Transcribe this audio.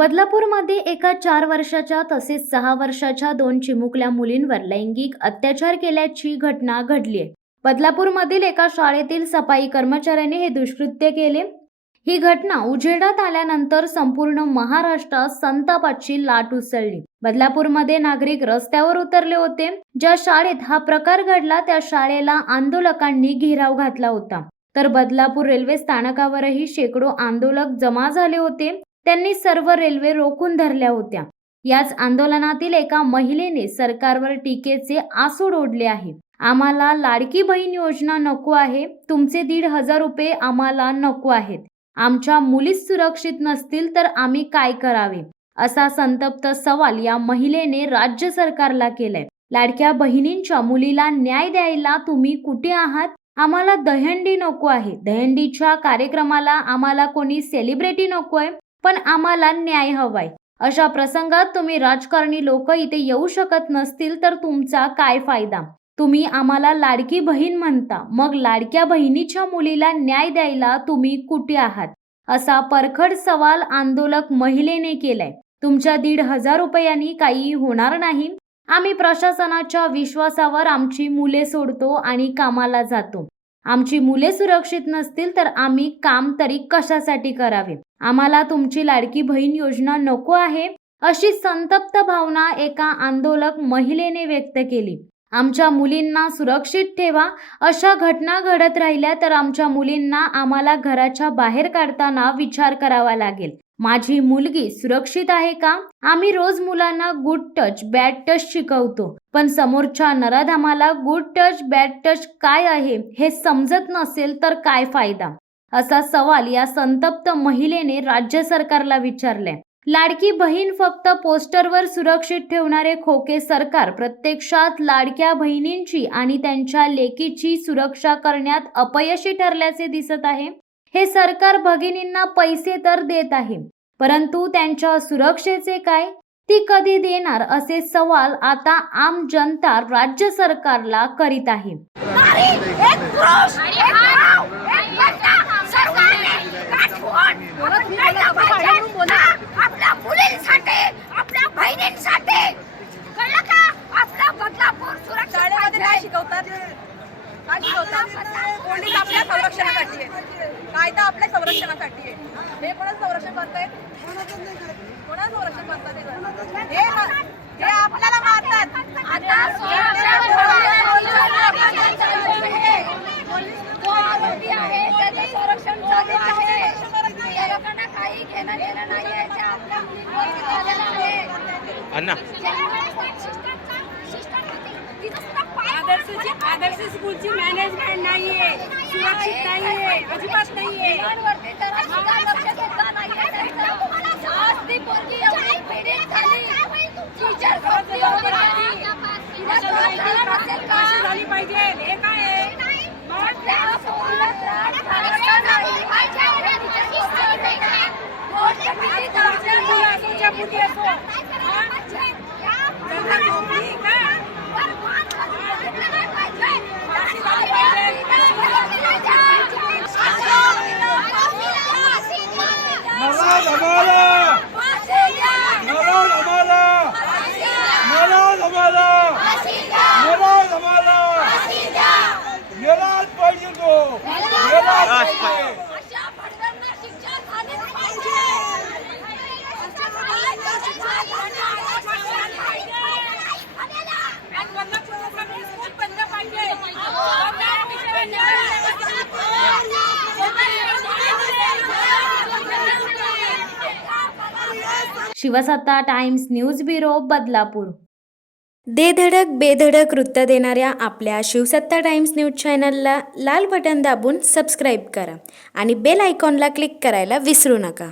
बदलापूरमध्ये एका 4 वर्षाच्या तसेच 6 वर्षाच्या 2 चिमुकल्या मुलींवर लैंगिक अत्याचार केल्याची घटना घडली आहे। बदलापूरमधील एका शाळेतील सफाई कर्मचाऱ्याने हे दुष्कृत्य केले। ही घटना उजेडात आल्यानंतर संपूर्ण महाराष्ट्रात संतापाची लाट उसळली। बदलापूरमध्ये नागरिक रस्त्यावर उतरले होते। ज्या शाळेत हा प्रकार घडला त्या शाळेला आंदोलकांनी घेराव घातला होता। तर बदलापूर रेल्वे स्थानकावरही शेकडो आंदोलक जमा झाले होते। त्यांनी सर्व रेल्वे रोखून धरल्या होत्या। याच आंदोलनातील एका महिलेने सरकारवर टीकेचे आसूड ओढले आहे। आम्हाला लाडकी बहीण योजना नको आहे, तुमचे 1,500 रुपये आम्हाला नको आहेत। आमच्या मुलीच सुरक्षित नसतील तर आम्ही काय करावे, असा संतप्त सवाल या महिलेने राज्य सरकारला केलाय। लाडक्या बहिणींच्या मुलीला न्याय द्यायला तुम्ही कुठे आहात? आम्हाला दहीहंडी नको आहे। दहीहंडीच्या कार्यक्रमाला आम्हाला कोणी सेलिब्रिटी नकोय, पण आम्हाला न्याय हवाय। अशा प्रसंगात तुम्ही राजकारणी लोक इथे येऊ शकत नसतील तर तुमचा काय फायदा? तुम्ही आम्हाला लाडकी बहीण म्हणता, मग लाडक्या बहिणीच्या मुलीला न्याय द्यायला तुम्ही कुठे आहात? असा परखड सवाल आंदोलक महिलेने केलाय। तुमच्या 1,500 रुपयांनी काही होणार नाही। आम्ही प्रशासनाच्या विश्वासावर आमची मुले सोडतो आणि कामाला जातो। आमची मुले सुरक्षित नसतील तर आम्ही काम तरी कशासाठी करावे? आम्हाला तुमची लाडकी बहीण योजना नको आहे, अशी संतप्त भावना एका आंदोलक महिलेने व्यक्त केली। आमच्या मुलींना सुरक्षित ठेवा। अशा घटना घडत राहिल्या तर आमच्या मुलींना आम्हाला घराच्या बाहेर काढताना विचार करावा लागेल। माझी मुलगी सुरक्षित आहे का? आम्ही रोज मुलांना गुड टच बॅड टच शिकवतो, पण समोरच्या नराधमाला गुड टच बॅड टच काय आहे हे समजत नसेल तर काय फायदा? असा सवाल या संतप्त महिलेने राज्य सरकारला विचारलाय। लाडकी बहीण फक्त पोस्टरवर सुरक्षित ठेवणारे खोके सरकार प्रत्यक्षात लाडक्या बहिणींची आणि त्यांच्या लेकीची सुरक्षा करण्यात अपयशी ठरल्याचे दिसत आहे। हे सरकार भगिनींना पैसे तर देत आहे, परंतु त्यांच्या सुरक्षेचे काय? ती कधी देणार, असे सवाल आता आम जनता राज्य सरकारला करीत आहे। आपल्या मुलींसाठी, आपल्या बहिणींसाठी कळलं का? आपला बदलापूर सुरक्षित काय शिकवतात? काय शिकवतात? पोलीस आपल्या संरक्षणासाठी आहे, कायदा आपल्या संरक्षणासाठी आहे। हे कोणाचं संरक्षण करतायत? कोणाचं संरक्षण करतात? हे आपल्याला मारतात। आता संरक्षण चालू आहे। लोकांना काही घेणं देणं नाहीये। आदर्श स्कूलची मॅनेजमेंट नाहीये, सुरक्षित नाहीये, अजिबात नाहीये। झाली पाहिजे हे काय आहे? शिवसत्ता टाइम्स न्यूज ब्युरो बदलापूर। दे धडक बेधडक वृत्त देणाऱ्या आपल्या शिवसत्ता टाइम्स न्यूज चॅनलला लाल बटन दाबून सबस्क्राईब करा आणि बेल आयकॉनला क्लिक करायला विसरू नका।